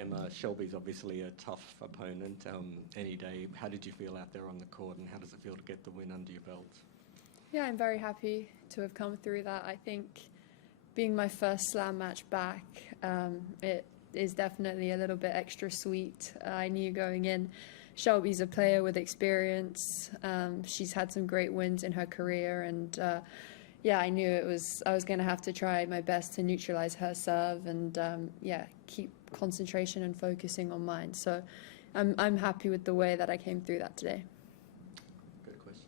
Emma, Shelby's obviously a tough opponent any day. How did you feel out there on the court, and how does it feel to get the win under your belt? Yeah, I'm very happy to have come through that. I think being my first slam match back, it is definitely a little bit extra sweet. I knew going in, Shelby's a player with experience. She's had some great wins in her career, and yeah, I knew I was going to have to try my best to neutralize her serve and yeah, keep concentration and focusing on mine. So I'm happy with the way that I came through that today. Good questions.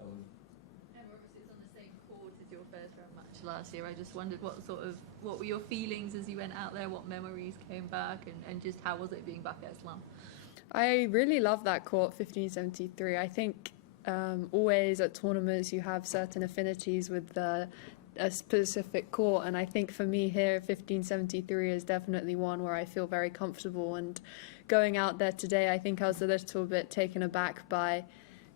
Emma, obviously it's on the same court as your first round match last year. I just wondered what were your feelings as you went out there, what memories came back, and just how was it being back at Slam? I really love that court, 1573. I think always at tournaments you have certain affinities with a specific court, and I think for me here 1573 is definitely one where I feel very comfortable. And going out there today, I think I was a little bit taken aback by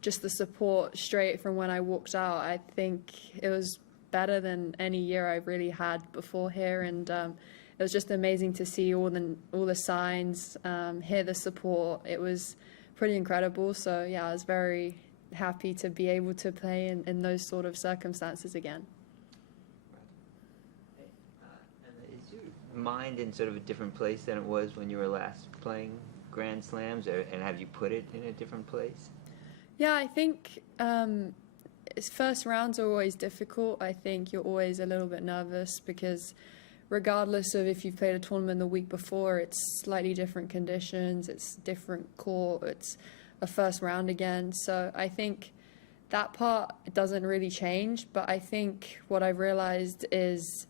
just the support straight from when I walked out. I think it was better than any year I've really had before here, and it was just amazing to see all the signs, hear the support. It was pretty incredible. So yeah, I was very happy to be able to play in those sort of circumstances again. Is your mind in sort of a different place than it was when you were last playing Grand Slams, and have you put it in a different place? Yeah, I think first rounds are always difficult. I think you're always a little bit nervous because regardless of if you've played a tournament the week before, it's slightly different conditions, it's different court, it's a first round again. So I think that part doesn't really change, but I think what I've realized is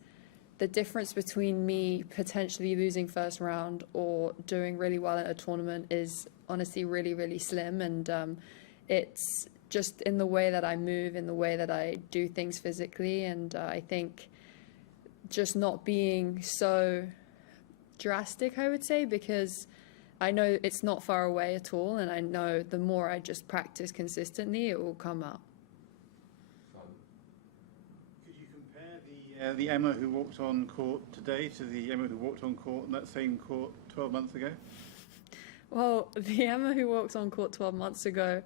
the difference between me potentially losing first round or doing really well at a tournament is honestly really, really slim. And it's just in the way that I move, in the way that I do things physically. And I think just not being so drastic, I would say, because I know it's not far away at all, and I know the more I just practice consistently, it will come out. Could you compare the Emma who walked on court today to the Emma who walked on court in that same court 12 months ago? Well, the Emma who walked on court 12 months ago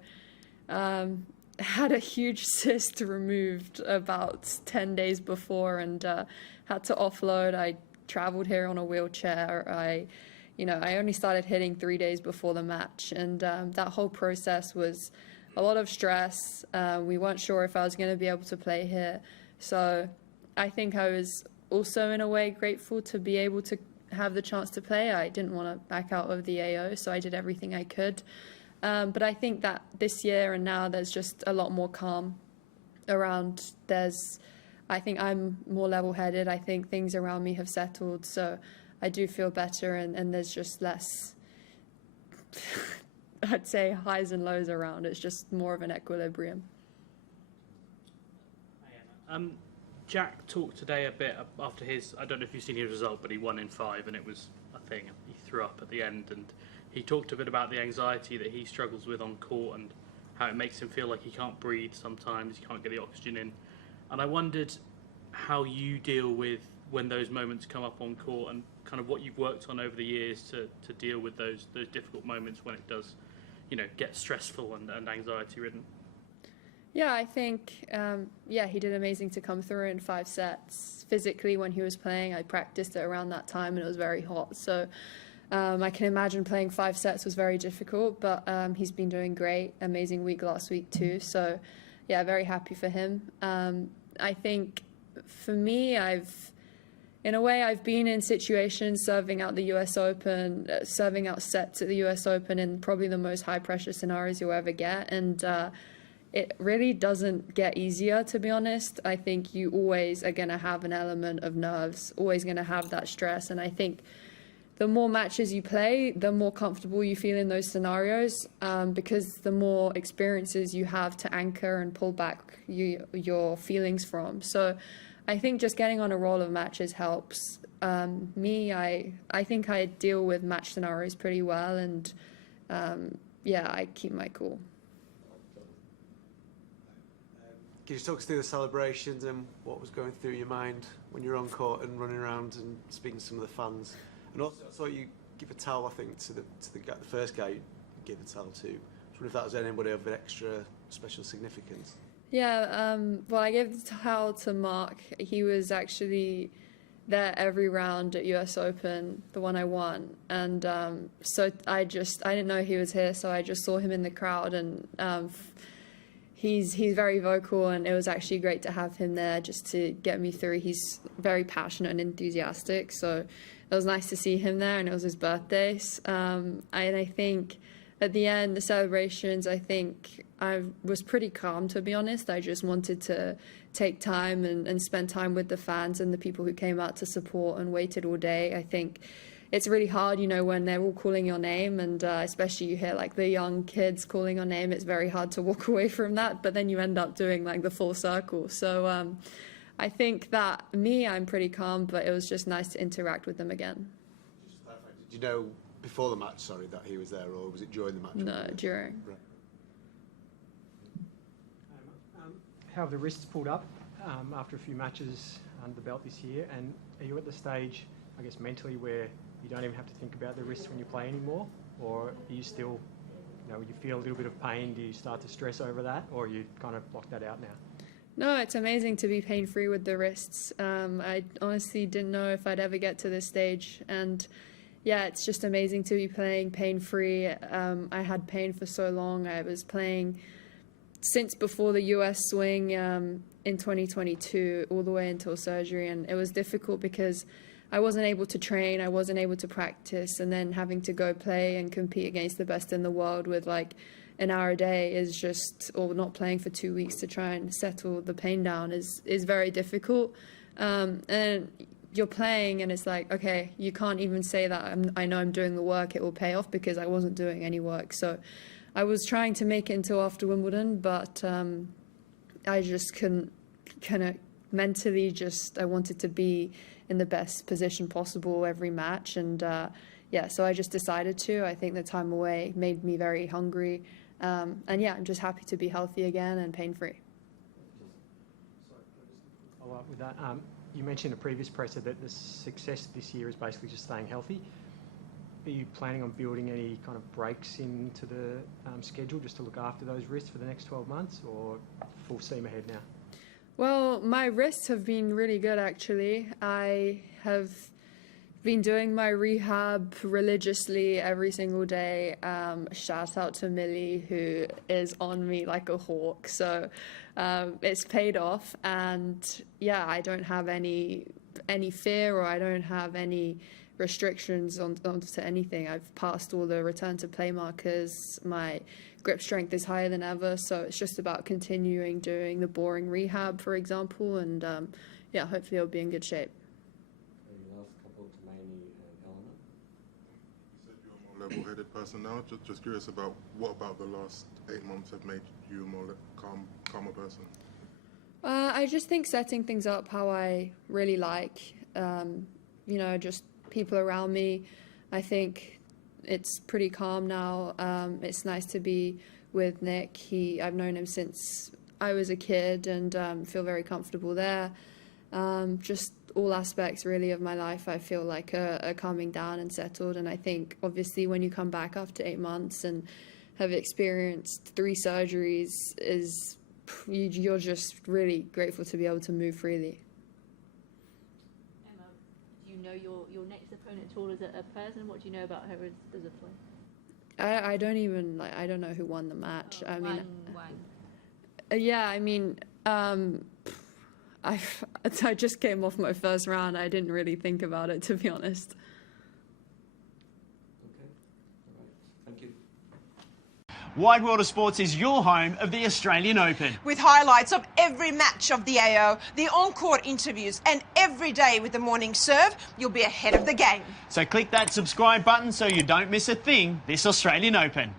had a huge cyst removed about 10 days before and had to offload. I traveled here on a wheelchair. I only started hitting 3 days before the match, and that whole process was a lot of stress. We weren't sure if I was going to be able to play here. So I think I was also in a way grateful to be able to have the chance to play. I didn't want to back out of the AO, so I did everything I could. But I think that this year and now there's just a lot more calm around. I think I'm more level-headed. I think things around me have settled, so I do feel better, and there's just less, I'd say, highs and lows around. It's just more of an equilibrium. Jack talked today a bit after his, I don't know if you've seen his result, but he won in 5, and it was a thing. He threw up at the end, and he talked a bit about the anxiety that he struggles with on court and how it makes him feel like he can't breathe sometimes, he can't get the oxygen in. And I wondered how you deal with when those moments come up on court, and kind of what you've worked on over the years to deal with those difficult moments when it does, get stressful and anxiety ridden. Yeah, I think, he did amazing to come through in 5 sets. Physically, when he was playing, I practiced it around that time, and it was very hot. So I can imagine playing 5 sets was very difficult, but he's been doing great. Amazing week last week too. So yeah, very happy for him. I think for me, I've been in situations serving out the US Open, serving out sets at the US Open in probably the most high pressure scenarios you'll ever get. And it really doesn't get easier, to be honest. I think you always are going to have an element of nerves, always going to have that stress. And I think the more matches you play, the more comfortable you feel in those scenarios, because the more experiences you have to anchor and pull back your feelings from. So I think just getting on a roll of matches helps. I think I deal with match scenarios pretty well, and I keep my cool. Can you talk us through the celebrations and what was going through your mind when you were on court and running around and speaking to some of the fans? And also, I saw you give a towel, I think, to the first guy you gave the towel to. I wonder if that was anybody of extra special significance. Yeah, well, I gave the towel to Mark. He was actually there every round at US Open, the one I won. And so I didn't know he was here, so I just saw him in the crowd, and he's very vocal, and it was actually great to have him there just to get me through. He's very passionate and enthusiastic, so it was nice to see him there, and it was his birthday. And I think at the end, the celebrations, I think I was pretty calm, to be honest. I just wanted to take time and spend time with the fans and the people who came out to support and waited all day. I think it's really hard, you know, when they're all calling your name, and especially you hear like the young kids calling your name, it's very hard to walk away from that, but then you end up doing like the full circle. So I think that I'm pretty calm, but it was just nice to interact with them again. Just to clarify, did you know before the match, that he was there, or was it during the match? No, during. Right. How have the wrists pulled up after a few matches under the belt this year? And are you at the stage, I guess, mentally where you don't even have to think about the wrists when you play anymore? Or are you still, you know, you feel a little bit of pain, do you start to stress over that? Or you kind of block that out now? No, it's amazing to be pain-free with the wrists. I honestly didn't know if I'd ever get to this stage. And yeah, it's just amazing to be playing pain-free. I had pain for so long. I was playing since before the US swing in 2022 all the way until surgery, and it was difficult because I wasn't able to train, I wasn't able to practice, and then having to go play and compete against the best in the world with like an hour a day is just, or not playing for 2 weeks to try and settle the pain down is very difficult. And you're playing and it's like, okay, you can't even say that I know I'm doing the work, it will pay off, because I wasn't doing any work. So I was trying to make it until after Wimbledon, but I just couldn't, kind of mentally I wanted to be in the best position possible every match. And yeah, so I just decided to. I think the time away made me very hungry. And yeah, I'm just happy to be healthy again and pain-free. Follow up with that. You mentioned in a previous presser that the success this year is basically just staying healthy. Are you planning on building any kind of breaks into the schedule just to look after those wrists for the next 12 months, or full steam ahead now? Well, my wrists have been really good, actually. I have been doing my rehab religiously every single day. Shout out to Millie, who is on me like a hawk. So it's paid off. And yeah, I don't have any fear, or I don't have any restrictions onto anything. I've passed all the return to play markers. My grip strength is higher than ever, so it's just about continuing doing the boring rehab, for example, and yeah, hopefully I'll be in good shape. Last couple to Maney and Eleanor. You said you're a more level-headed person now. Just curious about what about the last 8 months have made you a more calmer person? I just think setting things up how I really like, you know, just people around me. I think it's pretty calm now. It's nice to be with Nick. I've known him since I was a kid, and feel very comfortable there. Just all aspects really of my life I feel like are calming down and settled. And I think obviously when you come back after 8 months and have experienced 3 surgeries, you're just really grateful to be able to move freely. Emma, do you know your next opponent at all as a person? What do you know about her as a player? I don't even I don't know who won the match. I mean, Wang. yeah, I mean, I just came off my first round. I didn't really think about it, to be honest. Okay, all right, thank you. Wide World of Sports is your home of the Australian Open. With highlights of every match of the AO, the on-court interviews, and every day with the morning serve, you'll be ahead of the game. So click that subscribe button so you don't miss a thing this Australian Open.